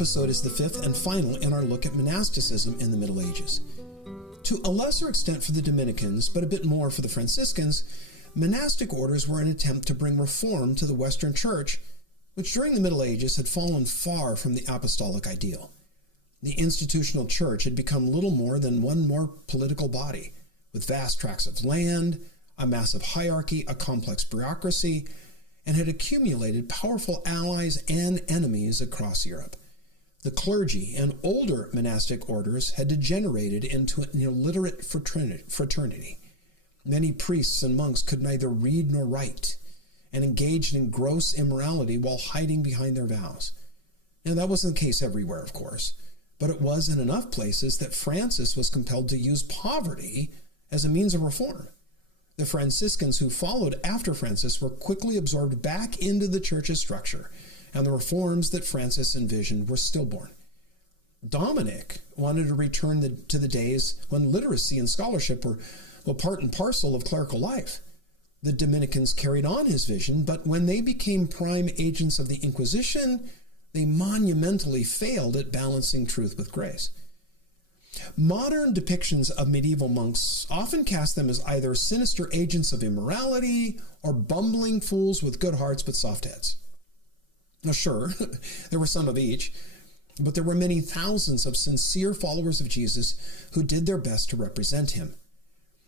episode is the fifth and final in our look at monasticism in the Middle Ages. To a lesser extent for the Dominicans, but a bit more for the Franciscans, monastic orders were an attempt to bring reform to the Western Church, which during the Middle Ages had fallen far from the apostolic ideal. The institutional church had become little more than one more political body, with vast tracts of land, a massive hierarchy, a complex bureaucracy, and had accumulated powerful allies and enemies across Europe. The clergy and older monastic orders had degenerated into an illiterate fraternity. Many priests and monks could neither read nor write, and engaged in gross immorality while hiding behind their vows. Now, that wasn't the case everywhere, of course, but it was in enough places that Francis was compelled to use poverty as a means of reform. The Franciscans who followed after Francis were quickly absorbed back into the church's structure, and the reforms that Francis envisioned were stillborn. Dominic wanted to return to the days when literacy and scholarship were part and parcel of clerical life. The Dominicans carried on his vision, but when they became prime agents of the Inquisition, they monumentally failed at balancing truth with grace. Modern depictions of medieval monks often cast them as either sinister agents of immorality or bumbling fools with good hearts but soft heads. Now, sure, there were some of each, but there were many thousands of sincere followers of Jesus who did their best to represent him.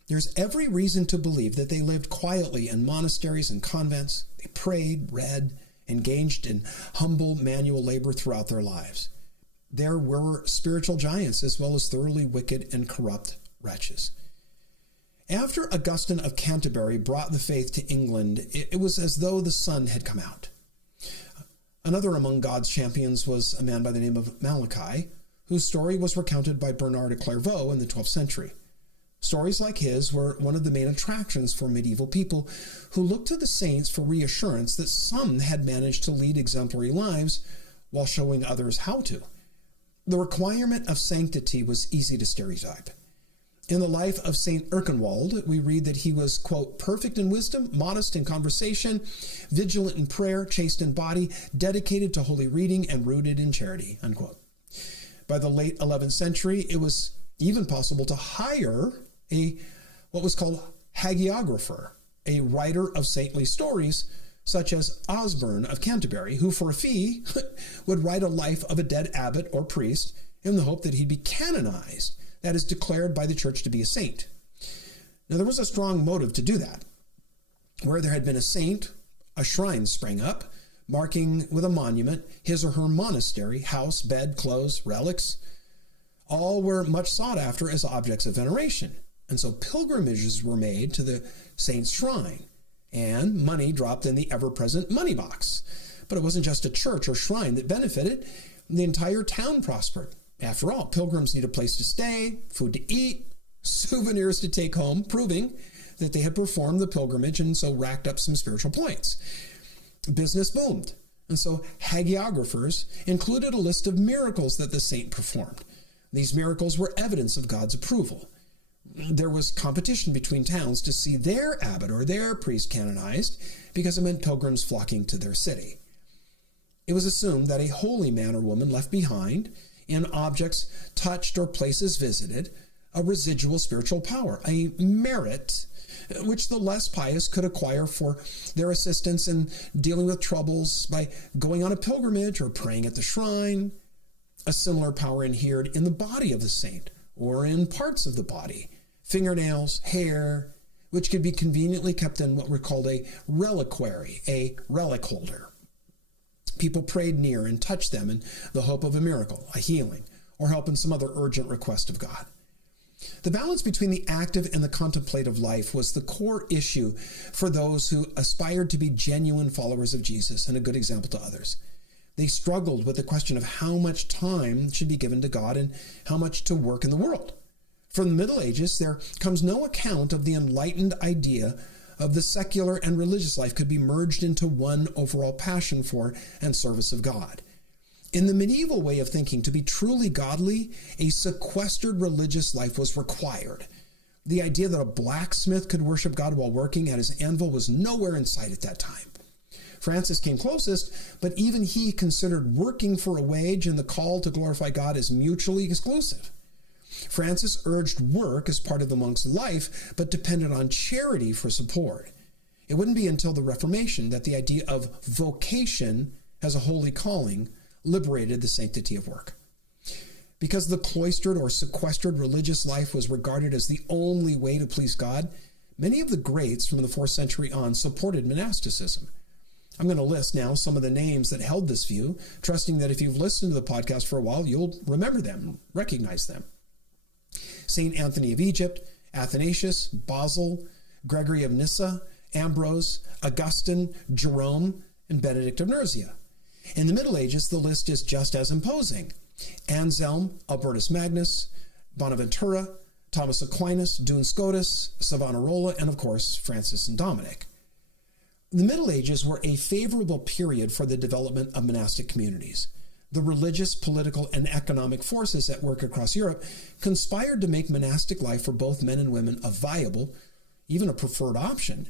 There's every reason to believe that they lived quietly in monasteries and convents. They prayed, read, engaged in humble manual labor throughout their lives. There were spiritual giants as well as thoroughly wicked and corrupt wretches. After Augustine of Canterbury brought the faith to England, it was as though the sun had come out. Another among God's champions was a man by the name of Malachi, whose story was recounted by Bernard of Clairvaux in the 12th century. Stories like his were one of the main attractions for medieval people who looked to the saints for reassurance that some had managed to lead exemplary lives while showing others how to. The requirement of sanctity was easy to stereotype. In the life of St. Erkenwald, we read that he was, quote, perfect in wisdom, modest in conversation, vigilant in prayer, chaste in body, dedicated to holy reading, and rooted in charity, unquote. By the late 11th century, it was even possible to hire what was called hagiographer, a writer of saintly stories, such as Osborne of Canterbury, who for a fee would write a life of a dead abbot or priest in the hope that he'd be canonized, that is, declared by the church to be a saint. Now, there was a strong motive to do that. Where there had been a saint, a shrine sprang up, marking with a monument his or her monastery, house, bed, clothes, relics. All were much sought after as objects of veneration, and so pilgrimages were made to the saint's shrine, and money dropped in the ever-present money box. But it wasn't just a church or shrine that benefited. The entire town prospered. After all, pilgrims need a place to stay, food to eat, souvenirs to take home, proving that they had performed the pilgrimage and so racked up some spiritual points. Business boomed, and so hagiographers included a list of miracles that the saint performed. These miracles were evidence of God's approval. There was competition between towns to see their abbot or their priest canonized because it meant pilgrims flocking to their city. It was assumed that a holy man or woman left behind, in objects touched or places visited, a residual spiritual power, a merit which the less pious could acquire for their assistance in dealing with troubles by going on a pilgrimage or praying at the shrine. A similar power inhered in the body of the saint or in parts of the body, fingernails, hair, which could be conveniently kept in what were called a reliquary, a relic holder. People prayed near and touched them in the hope of a miracle, a healing, or help in some other urgent request of God. The balance between the active and the contemplative life was the core issue for those who aspired to be genuine followers of Jesus and a good example to others. They struggled with the question of how much time should be given to God and how much to work in the world. From the Middle Ages, there comes no account of the enlightened idea of the secular and religious life could be merged into one overall passion for and service of God. In the medieval way of thinking, to be truly godly, a sequestered religious life was required. The idea that a blacksmith could worship God while working at his anvil was nowhere in sight at that time. Francis came closest, but even he considered working for a wage and the call to glorify God as mutually exclusive. Francis urged work as part of the monk's life, but depended on charity for support. It wouldn't be until the Reformation that the idea of vocation as a holy calling liberated the sanctity of work. Because the cloistered or sequestered religious life was regarded as the only way to please God, many of the greats from the 4th century on supported monasticism. I'm going to list now some of the names that held this view, trusting that if you've listened to the podcast for a while, you'll remember them, recognize them. St. Anthony of Egypt, Athanasius, Basil, Gregory of Nyssa, Ambrose, Augustine, Jerome, and Benedict of Nursia. In the Middle Ages, the list is just as imposing. Anselm, Albertus Magnus, Bonaventura, Thomas Aquinas, Duns Scotus, Savonarola, and of course, Francis and Dominic. The Middle Ages were a favorable period for the development of monastic communities. The religious, political, and economic forces at work across Europe conspired to make monastic life for both men and women a viable, even a preferred option.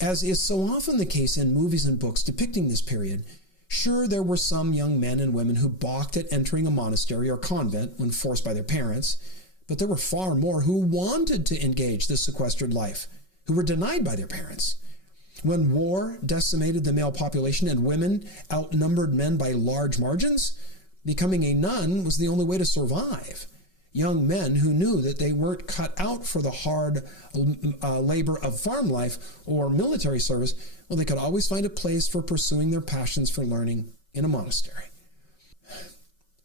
As is so often the case in movies and books depicting this period, sure, there were some young men and women who balked at entering a monastery or convent when forced by their parents, but there were far more who wanted to engage this sequestered life, who were denied by their parents. When war decimated the male population and women outnumbered men by large margins, becoming a nun was the only way to survive. Young men who knew that they weren't cut out for the hard labor of farm life or military service, well, they could always find a place for pursuing their passions for learning in a monastery.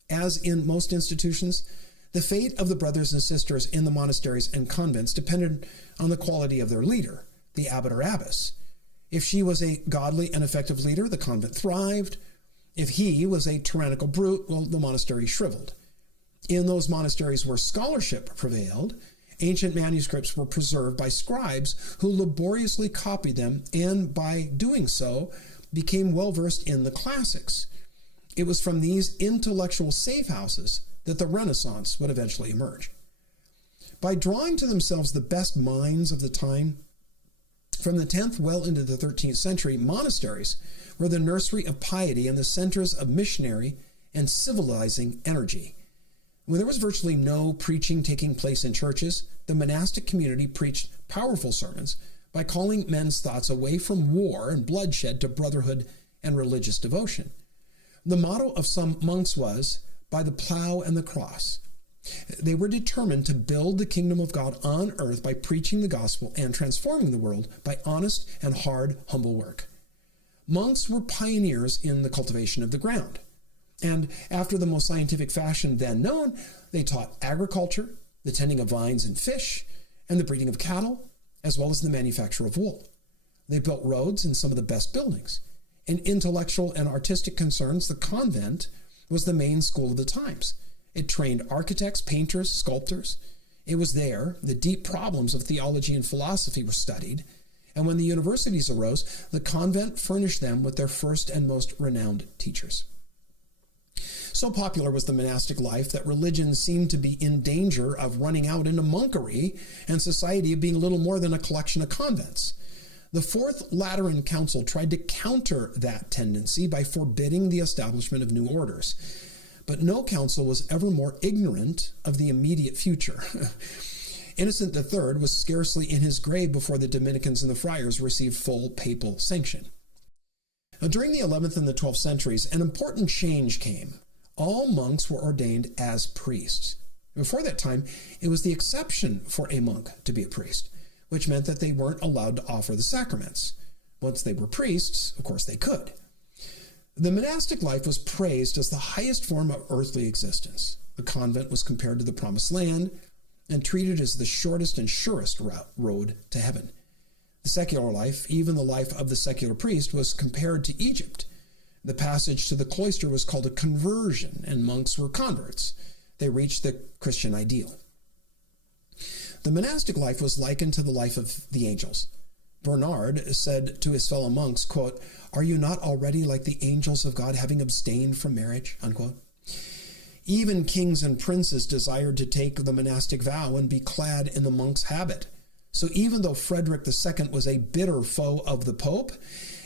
As in most institutions, the fate of the brothers and sisters in the monasteries and convents depended on the quality of their leader, the abbot or abbess. If she was a godly and effective leader, the convent thrived. If he was a tyrannical brute, well, the monastery shriveled. In those monasteries where scholarship prevailed, ancient manuscripts were preserved by scribes who laboriously copied them and, by doing so, became well-versed in the classics. It was from these intellectual safe houses that the Renaissance would eventually emerge. By drawing to themselves the best minds of the time, from the 10th well into the 13th century, monasteries were the nursery of piety and the centers of missionary and civilizing energy. When there was virtually no preaching taking place in churches, the monastic community preached powerful sermons by calling men's thoughts away from war and bloodshed to brotherhood and religious devotion. The motto of some monks was, "By the plow and the cross." They were determined to build the kingdom of God on earth by preaching the gospel and transforming the world by honest and hard, humble work. Monks were pioneers in the cultivation of the ground. And after the most scientific fashion then known, they taught agriculture, the tending of vines and fish, and the breeding of cattle, as well as the manufacture of wool. They built roads in some of the best buildings. In intellectual and artistic concerns, the convent was the main school of the times. It trained architects, painters, sculptors. It was there the deep problems of theology and philosophy were studied, and when the universities arose, the convent furnished them with their first and most renowned teachers. So popular was the monastic life that religion seemed to be in danger of running out into monkery and society being little more than a collection of convents. The Fourth Lateran Council tried to counter that tendency by forbidding the establishment of new orders. But no council was ever more ignorant of the immediate future. Innocent III was scarcely in his grave before the Dominicans and the friars received full papal sanction. Now, during the 11th and the 12th centuries, an important change came. All monks were ordained as priests. Before that time, it was the exception for a monk to be a priest, which meant that they weren't allowed to offer the sacraments. Once they were priests, of course they could. The monastic life was praised as the highest form of earthly existence. The convent was compared to the promised land and treated as the shortest and surest road to heaven. The secular life, even the life of the secular priest, was compared to Egypt. The passage to the cloister was called a conversion, and monks were converts. They reached the Christian ideal. The monastic life was likened to the life of the angels. Bernard said to his fellow monks, quote, "Are you not already like the angels of God, having abstained from marriage?" Unquote. Even kings and princes desired to take the monastic vow and be clad in the monk's habit. So even though Frederick II was a bitter foe of the Pope,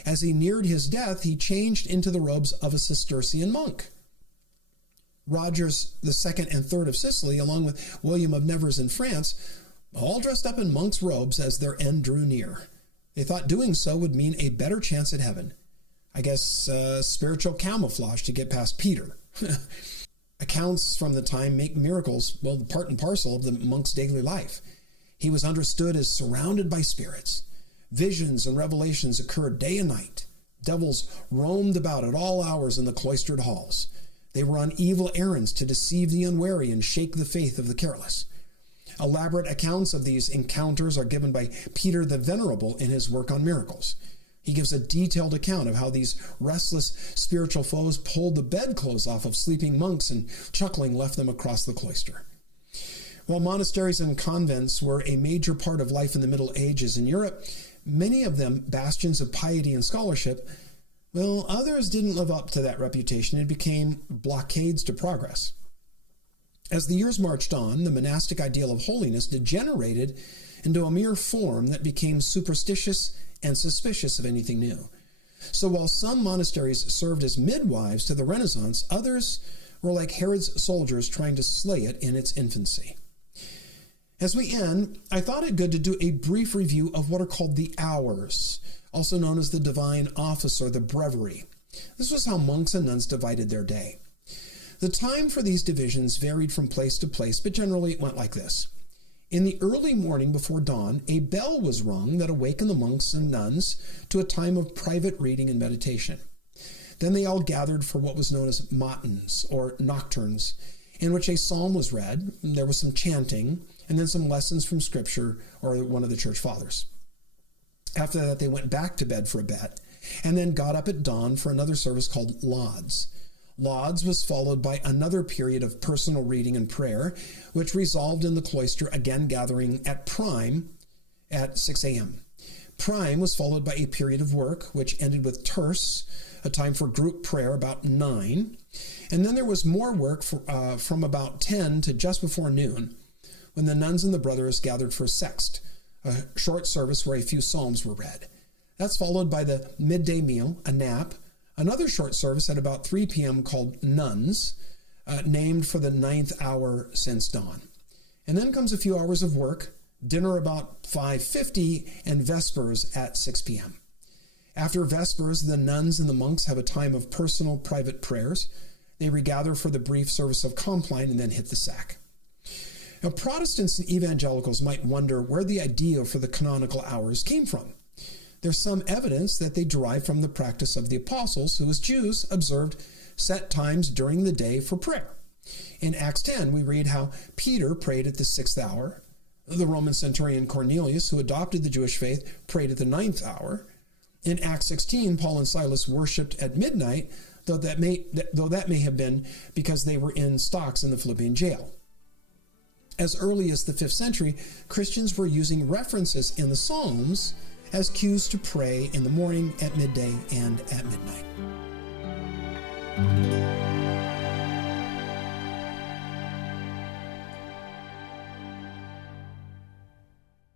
As he neared his death, he changed into the robes of a Cistercian monk. Rogers II and III of Sicily, along with William of Nevers in France, all dressed up in monks' robes as their end drew near. They thought doing so would mean a better chance at heaven. I guess spiritual camouflage to get past Peter. Accounts from the time make miracles, well, part and parcel of the monk's daily life. He was understood as surrounded by spirits. Visions and revelations occurred day and night. Devils roamed about at all hours in the cloistered halls. They were on evil errands to deceive the unwary and shake the faith of the careless. Elaborate accounts of these encounters are given by Peter the Venerable in his work on miracles. He gives a detailed account of how these restless spiritual foes pulled the bedclothes off of sleeping monks and, chuckling, left them across the cloister. While monasteries and convents were a major part of life in the Middle Ages in Europe, many of them bastions of piety and scholarship, well, others didn't live up to that reputation and became blockades to progress. As the years marched on, the monastic ideal of holiness degenerated into a mere form that became superstitious and suspicious of anything new. So while some monasteries served as midwives to the Renaissance, others were like Herod's soldiers trying to slay it in its infancy. As we end, I thought it good to do a brief review of what are called the hours, also known as the divine office or the breviary. This was how monks and nuns divided their day. The time for these divisions varied from place to place, but generally it went like this. In the early morning before dawn, a bell was rung that awakened the monks and nuns to a time of private reading and meditation. Then they all gathered for what was known as matins, or nocturnes, in which a psalm was read, there was some chanting, and then some lessons from Scripture or one of the church fathers. After that, they went back to bed for a bit, and then got up at dawn for another service called Lauds. Lauds was followed by another period of personal reading and prayer, which resolved in the cloister again gathering at prime at 6 a.m. Prime was followed by a period of work, which ended with terce, a time for group prayer about 9. And then there was more work from about 10 to just before noon, when the nuns and the brothers gathered for sext, a short service where a few psalms were read. That's followed by the midday meal, a nap, another short service at about 3 p.m. called nuns, named for the 9th hour since dawn. And then comes a few hours of work, dinner about 5:50, and vespers at 6 p.m. After vespers, the nuns and the monks have a time of personal private prayers. They regather for the brief service of Compline and then hit the sack. Now, Protestants and evangelicals might wonder where the idea for the canonical hours came from. There's some evidence that they derive from the practice of the apostles, who as Jews observed set times during the day for prayer. In Acts 10, we read how Peter prayed at the 6th hour. The Roman centurion Cornelius, who adopted the Jewish faith, prayed at the 9th hour. In Acts 16, Paul and Silas worshipped at midnight, though that may have been because they were in stocks in the Philippian jail. As early as the 5th century, Christians were using references in the Psalms as cues to pray in the morning, at midday, and at midnight.